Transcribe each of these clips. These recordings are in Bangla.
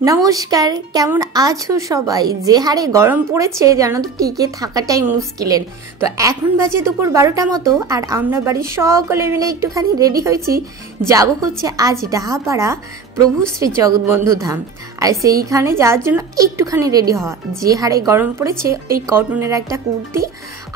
নমস্কার, কেমন আছো সবাই? যে হারে গরম পড়েছে জানো তো, টিকে থাকাটাই মুশকিলের। তো এখন বাজে দুপুর 12টা মতো, আর আমরা বাড়ির সকলে মিলে একটুখানি রেডি হয়েছি। যাব হচ্ছে আজ ডাহাপাড়া প্রভু শ্রী জগৎবন্ধু ধাম। আর সেইখানে যাওয়ার জন্য একটুখানি রেডি হওয়া। যে হারে গরম পড়েছে, ওই কটনের একটা কুর্তি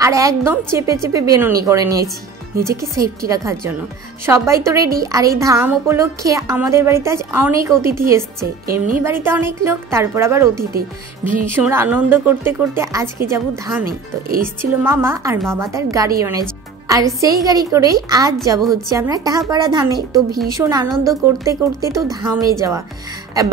আর একদম চেপে চেপে বেনুনি করে নিয়েছি নিজেকে সেফটি রাখার জন্য। সবাই তো রেডি। আর এই ধাম উপলক্ষে আমাদের বাড়িতে আজ অনেক অতিথি এসছে। এমনি বাড়িতে অনেক লোক, তারপর আবার অতিথি। ভীষণ আনন্দ করতে করতে আজকে যাব ধামে। তো এসছিল মামা, আর মামা তার গাড়ি এনেছে, আর সেই গাড়ি করেই আজ যাব হচ্ছে আমরা ডাহাপাড়া ধামে। তো ভীষণ আনন্দ করতে করতে তো ধামে যাওয়া,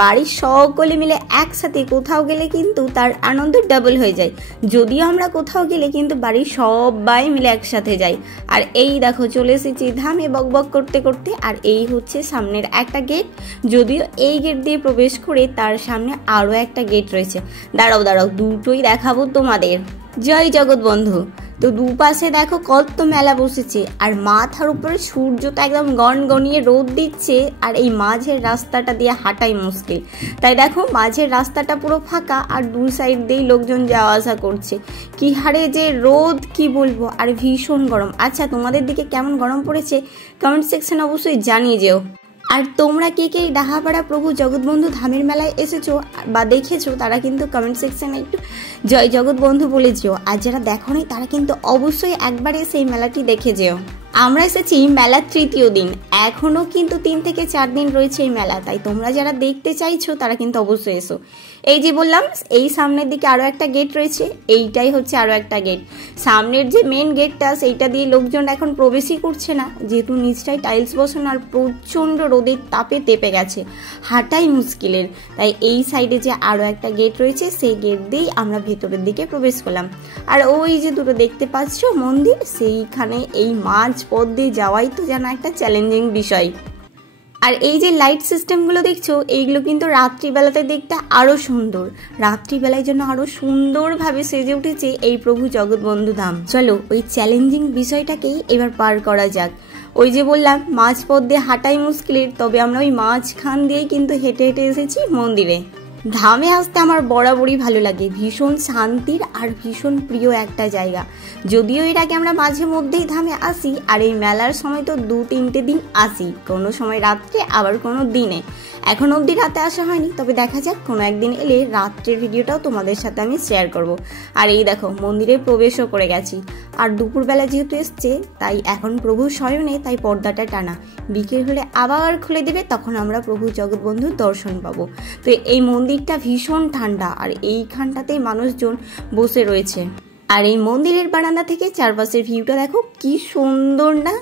বাড়ির সকলে মিলে একসাথে কোথাও গেলে কিন্তু তার আনন্দ ডাবল হয়ে যায়। যদিও আমরা কোথাও গেলে কিন্তু বাড়ির সবাই মিলে একসাথে যাই। আর এই দেখো চলে এসেছি ধামে বকবক করতে করতে। আর এই হচ্ছে সামনের একটা গেট। যদিও এই গেট দিয়ে প্রবেশ করে তার সামনে আরও একটা গেট রয়েছে। দাঁড়াও দুটোই দেখাবো তোমাদের। জয় জগৎবন্ধু। তো দুপাশে দেখো কত মেলা বসেছে, আর মাথার উপরে সূর্যটা একদম গনগনিয়ে রোদ দিচ্ছে। আর এই মাঝের রাস্তাটা দিয়ে হাঁটাই মুশকিল, তাই দেখো মাঝের রাস্তাটা পুরো ফাঁকা, আর দুই সাইড দিয়েই লোকজন যাওয়া আসা করছে। কি হারে যে রোদ, কি বলবো, আর ভীষণ গরম। আচ্ছা, তোমাদের দিকে কেমন গরম পড়েছে কমেন্ট সেকশন অবশ্যই জানিয়ে যেও। আর তোমরা কে কে ডাহাপাড়া প্রভু জগৎবন্ধু ধামের মেলায় এসেছো বা দেখেছো, তারা কিন্তু কমেন্ট সেকশনে একটু জয় জগৎবন্ধু বলে যেও। আর যারা দেখোনি তারা কিন্তু অবশ্যই একবার এসে এই মেলাটি দেখে যেও। আমরা এসেছি মেলার তৃতীয় দিন, এখনও কিন্তু 3 থেকে 4 দিন রয়েছে এই মেলা। তাই তোমরা যারা দেখতে চাইছো তারা কিন্তু অবশ্যই এসো। এই যে বললাম, এই সামনের দিকে আরও একটা গেট রয়েছে, এইটাই হচ্ছে আরও একটা গেট। সামনের যে মেন গেটটা, সেইটা দিয়ে লোকজন এখন প্রবেশই করছে না, যেহেতু নিচটাই টাইলস বসানো আর প্রচণ্ড রোদের তাপে তেপে গেছে, হাঁটাই মুশকিলের। তাই এই সাইডে যে আরও একটা গেট রয়েছে, সেই গেট দিয়েই আমরা ভেতরের দিকে প্রবেশ করলাম। আর ওই যে দুটো দেখতে পাচ্ছ মন্দির, সেইখানে এই মাঝ পথ দিয়ে যাওয়াই তো যেন একটা চ্যালেঞ্জিং বিষয়। আর এই যে লাইট সিস্টেমগুলো দেখছো, এইগুলো কিন্তু রাত্রিবেলাতে দেখতে আরও সুন্দর। রাত্রিবেলায় জন্য আরও সুন্দরভাবে সেজে উঠেছে এই প্রভু জগৎবন্ধু ধাম। চলো ওই চ্যালেঞ্জিং বিষয়টাকেই এবার পার করা যাক। ওই যে বললাম মাঝ পথ দিয়ে হাঁটাই মুশকিলের, তবে আমরা ওই মাঝখান দিয়েই কিন্তু হেঁটে হেঁটে এসেছি মন্দিরে। ধামে আসতে আমার বরাবরই ভালো লাগে, ভীষণ শান্তির আর ভীষণ প্রিয় একটা জায়গা। যদিও এর আগে আমরা মাঝে মধ্যেই ধামে আসি, আর এই মেলার সময় তো 2-3টে দিন আসি, কোনো সময় রাত্রে আবার কোনো দিনে। এখন অবধি রাতে আসা হয়নি, তবে দেখা যাক কোনো একদিন এলে রাত্রের ভিডিওটাও তোমাদের সাথে আমি শেয়ার করব। আর এই দেখো মন্দিরে প্রবেশও করে গেছি। আর দুপুরবেলা যেহেতু এসছে, তাই এখন প্রভু শয়নে, তাই পর্দাটা টানা। বিকেল হলে আবার খুলে দেবে, তখন আমরা প্রভু জগৎবন্ধুর দর্শন পাবো। তো এই মন্দিরটা ভীষণ ঠান্ডা, আর এইখানটাতেই মানুষজন বসে রয়েছে। আর এই মন্দিরের বারান্দা থেকে চারপাশের ভিউটা দেখো কি সুন্দর না।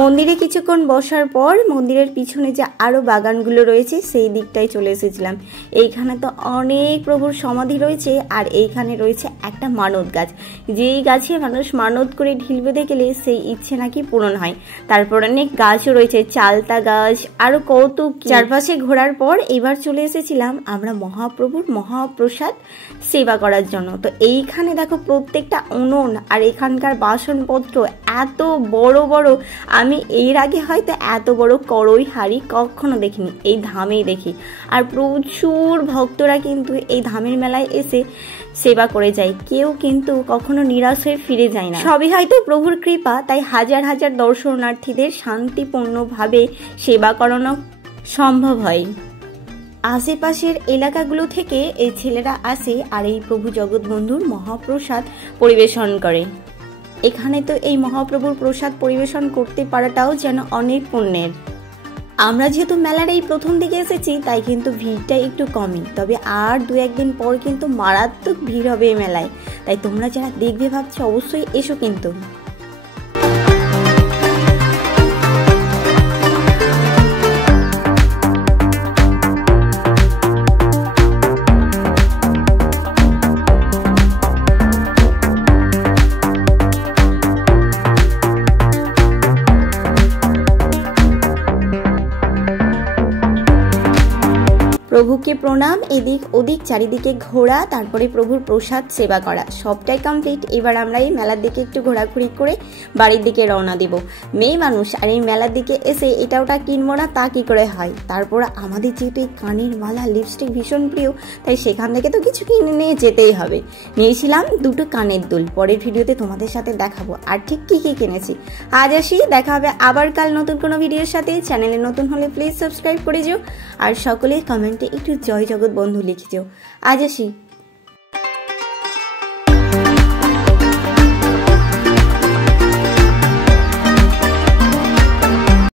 মন্দিরে কিছুক্ষণ বসার পর মন্দিরের পিছনে যে আরও বাগানগুলো রয়েছে সেই দিকটায় চলে এসেছিলাম। এইখানে তো অনেক প্রভুর সমাধি রয়েছে, আর এইখানে রয়েছে একটা মানত গাছ, যেই গাছে মানুষ মানত করে ঢিল বেঁধে গেলে সেই ইচ্ছে নাকি পূরণ হয়। তারপর অনেক গাছও রয়েছে, চালতা গাছ, আরও কত। চারপাশে ঘোরার পর এবার চলে এসেছিলাম আমরা মহাপ্রভুর মহাপ্রসাদ সেবা করার জন্য। তো এইখানে দেখো প্রত্যেকটা উনুন আর এখানকার বাসনপত্র এত বড় বড়, আমি এর আগে হয়তো এত বড় কড়ই হাঁড়ি কখনো দেখিনি, এই ধামেই দেখি। আর প্রচুর ভক্তরা কিন্তু এই ধামের মেলায় এসে সেবা করে যায়, কেউ কিন্তু কখনো নিরাশ হয়ে ফিরে যায় না। সবই হয়তো প্রভুর কৃপা, তাই হাজার হাজার দর্শনার্থীদের শান্তিপূর্ণভাবে সেবা করানো সম্ভব হয়। আশেপাশের এলাকাগুলো থেকে এই ছেলেরা আসে আর এই প্রভু জগৎবন্ধুর মহাপ্রসাদ পরিবেশন করে। এখানে তো এই মহাপ্রভুর প্রসাদ পরিবেশন করতে পারাটাও যেন অনেক পুণ্যের। আমরা যেহেতু মেলার এই প্রথম দিকে এসেছি, তাই কিন্তু ভিড়টা একটু কমই, তবে আর 2-1 দিন পর কিন্তু মারাত্মক ভিড় হবে এই মেলায়। তাই তোমরা যারা দেখবে ভাবছো অবশ্যই এসো কিন্তু। প্রভুকে প্রণাম, এদিক ওদিক চারিদিকে ঘোরা, তারপরে প্রভুর প্রসাদ সেবা করা, সবটাই কমপ্লিট। এবার আমরা এই মেলার দিকে একটু ঘোরাঘুরি করে বাড়ির দিকে রওনা দেব। মেয়ে মানুষ আর এই মেলার দিকে এসে এটা ওটা কিনবো না তা কি করে হয়। তারপর আমাদের যেহেতু এই কানের মালা লিপস্টিক ভীষণ প্রিয়, তাই সেখান থেকে তো কিছু কিনে নিয়ে যেতেই হবে। নিয়েছিলাম দুটো কানের দুল, পরের ভিডিওতে তোমাদের সাথে দেখাবো আর ঠিক কি কি কিনেছি। আজ আসি, দেখা হবে আবার কাল নতুন কোনো ভিডিওর সাথে। চ্যানেলে নতুন হলে প্লিজ সাবস্ক্রাইব করে যেও, আর সকলে কমেন্টে একটু জয় জগৎ বন্ধু লিখে যেও। আজ আসি।